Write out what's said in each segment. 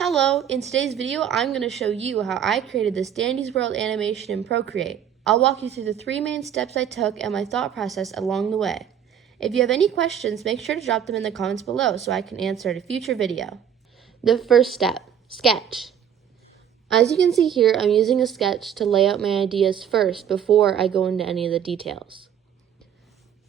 Hello, in today's video I'm going to show you how I created this Dandy's World animation in Procreate. I'll walk you through the 3 main steps I took and my thought process along the way. If you have any questions, make sure to drop them in the comments below so I can answer in a future video. The first step, sketch. As you can see here, I'm using a sketch to lay out my ideas first before I go into any of the details.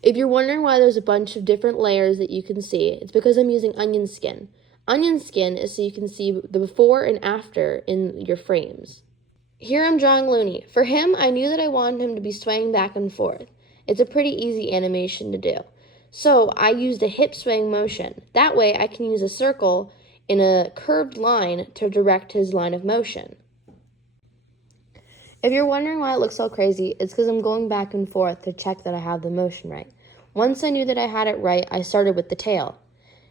If you're wondering why there's a bunch of different layers that you can see, it's because I'm using onion skin. Onion skin is so you can see the before and after in your frames. Here I'm drawing Looney. For him, I knew that I wanted him to be swaying back and forth. It's a pretty easy animation to do. So I used a hip swaying motion. That way I can use a circle in a curved line to direct his line of motion. If you're wondering why it looks so crazy, it's because I'm going back and forth to check that I have the motion right. Once I knew that I had it right, I started with the tail.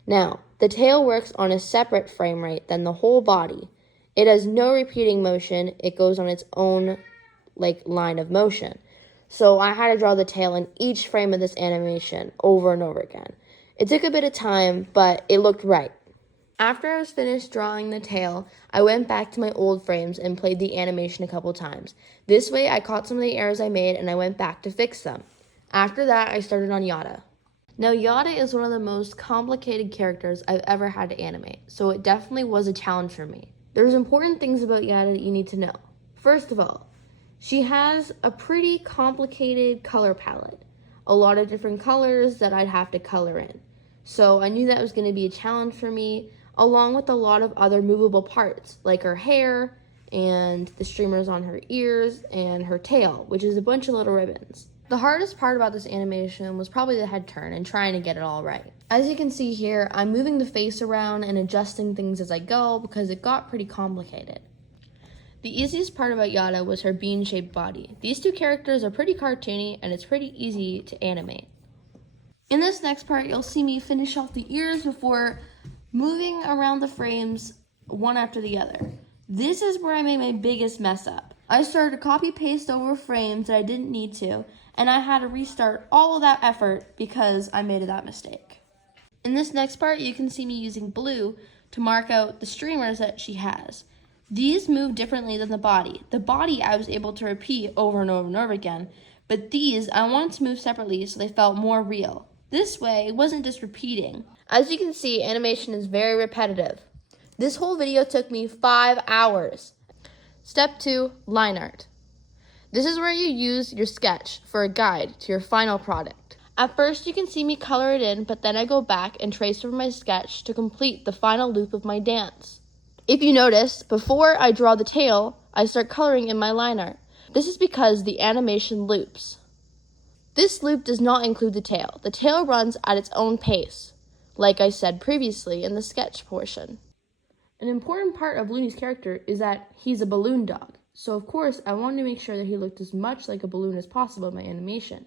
Now, the tail works on a separate frame rate than the whole body. It has no repeating motion. It goes on its own line of motion. So I had to draw the tail in each frame of this animation over and over again. It took a bit of time, but it looked right. After I was finished drawing the tail, I went back to my old frames and played the animation a couple times. This way I caught some of the errors I made and I went back to fix them. After that, I started on Yada. Now, Yada is one of the most complicated characters I've ever had to animate, so it definitely was a challenge for me. There's important things about Yada that you need to know. First of all, she has a pretty complicated color palette. A lot of different colors that I'd have to color in. So I knew that was going to be a challenge for me, along with a lot of other movable parts, like her hair, and the streamers on her ears, and her tail, which is a bunch of little ribbons. The hardest part about this animation was probably the head turn and trying to get it all right. As you can see here, I'm moving the face around and adjusting things as I go because it got pretty complicated. The easiest part about Yada was her bean-shaped body. These two characters are pretty cartoony and it's pretty easy to animate. In this next part, you'll see me finish off the ears before moving around the frames one after the other. This is where I made my biggest mess up. I started to copy-paste over frames that I didn't need to, and I had to restart all of that effort because I made that mistake. In this next part, you can see me using blue to mark out the streamers that she has. These move differently than the body. The body I was able to repeat over and over and over again, but these I wanted to move separately so they felt more real. This way, it wasn't just repeating. As you can see, animation is very repetitive. This whole video took me 5 hours. Step 2, line art. This is where you use your sketch for a guide to your final product. At first you can see me color it in, but then I go back and trace over my sketch to complete the final loop of my dance. If you notice, before I draw the tail, I start coloring in my line art. This is because the animation loops. This loop does not include the tail. The tail runs at its own pace, like I said previously in the sketch portion. An important part of Looney's character is that he's a balloon dog. So of course, I wanted to make sure that he looked as much like a balloon as possible in my animation.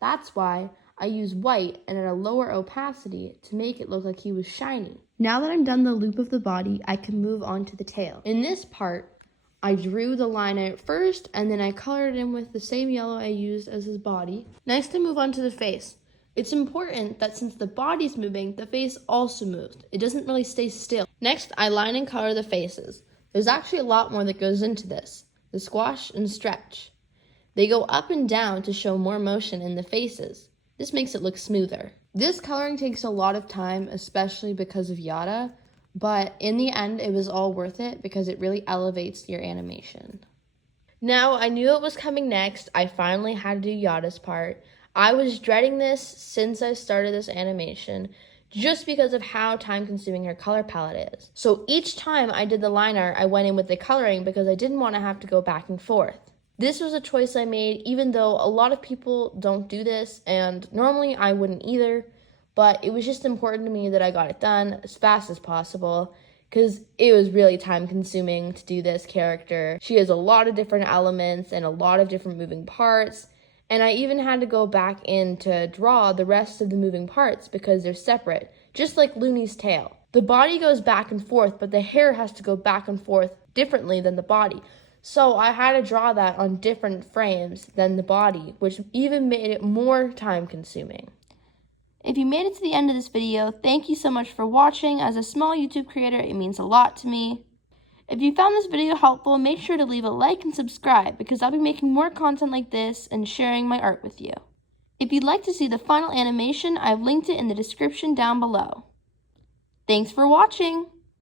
That's why I use white and at a lower opacity to make it look like he was shiny. Now that I'm done the loop of the body, I can move on to the tail. In this part, I drew the line out first and then I colored it in with the same yellow I used as his body. Next, I move on to the face. It's important that since the body's moving, the face also moves. It doesn't really stay still. Next, I line and color the faces. There's actually a lot more that goes into this. The squash and stretch. They go up and down to show more motion in the faces. This makes it look smoother. This coloring takes a lot of time, especially because of Yada, but in the end, it was all worth it because it really elevates your animation. Now, I knew it was coming next. I finally had to do Yada's part. I was dreading this since I started this animation, just because of how time-consuming her color palette is. So each time I did the line art, I went in with the coloring because I didn't want to have to go back and forth. This was a choice I made, even though a lot of people don't do this, and normally I wouldn't either, but it was just important to me that I got it done as fast as possible, because it was really time-consuming to do this character. She has a lot of different elements and a lot of different moving parts, and I even had to go back in to draw the rest of the moving parts because they're separate, just like Looney's tail. The body goes back and forth, but the hair has to go back and forth differently than the body. So I had to draw that on different frames than the body, which even made it more time consuming. If you made it to the end of this video, thank you so much for watching. As a small YouTube creator, it means a lot to me. If you found this video helpful, make sure to leave a like and subscribe because I'll be making more content like this and sharing my art with you. If you'd like to see the final animation, I've linked it in the description down below. Thanks for watching!